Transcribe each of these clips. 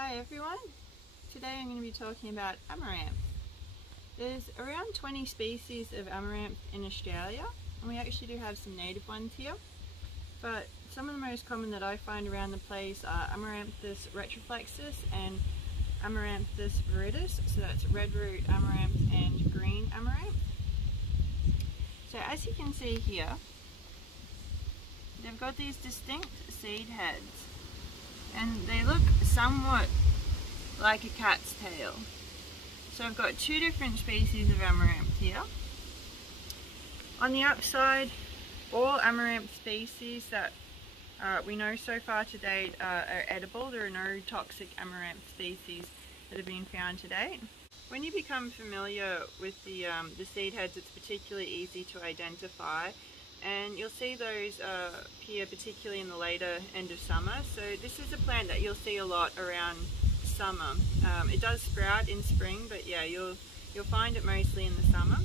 Hi everyone, today I'm going to be talking about amaranth. There's around 20 species of amaranth in Australia, and we actually do have some native ones here, but some of the most common that I find around the place are Amaranthus retroflexus and Amaranthus viridis, so that's red root amaranth and green amaranth. So as you can see here, they've got these distinct seed heads, and they look somewhat like a cat's tail. So I've got two different species of amaranth here. On the upside, all amaranth species that we know so far to date are edible. There are no toxic amaranth species that have been found to date. When you become familiar with the seed heads, it's particularly easy to identify, and you'll see those appear particularly in the later end of summer. So this is a plant that you'll see a lot around summer. It does sprout in spring, but yeah, you'll find it mostly in the summer.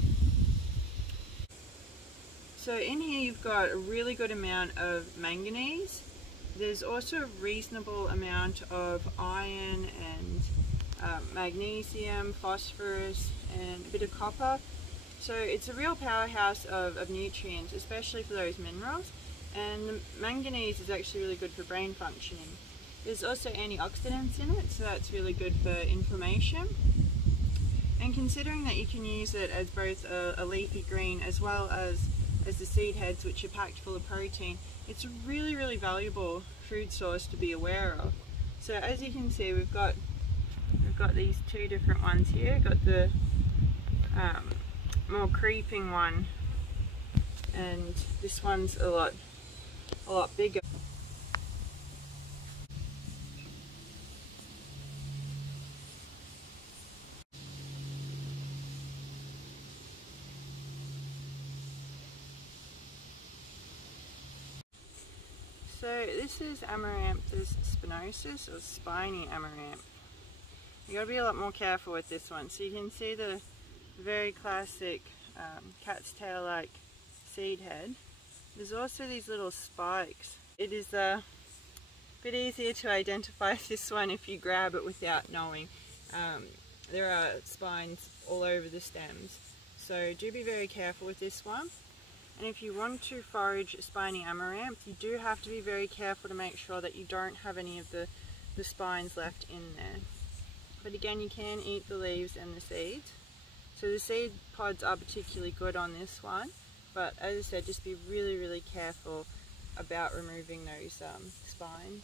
So in here you've got a really good amount of manganese. There's also a reasonable amount of iron and magnesium, phosphorus, and a bit of copper. So it's a real powerhouse of nutrients, especially for those minerals. And the manganese is actually really good for brain functioning. There's also antioxidants in it, so that's really good for inflammation. And considering that you can use it as both a leafy green as well as the seed heads, which are packed full of protein, it's a really, really valuable food source to be aware of. So as you can see, we've got these two different ones here. We've got the more creeping one, and this one's a lot bigger. So this is Amaranthus spinosus, or spiny amaranth. You gotta be a lot more careful with this one. So you can see the very classic cat's tail like seed head. There's also these little spikes. It is a bit easier to identify this one if you grab it without knowing. There are spines all over the stems, so do be very careful with this one. And if you want to forage spiny amaranth, you do have to be very careful to make sure that you don't have any of the spines left in there. But again, you can eat the leaves and the seeds. So the seed pods are particularly good on this one, but as I said, just be really, really careful about removing those spines.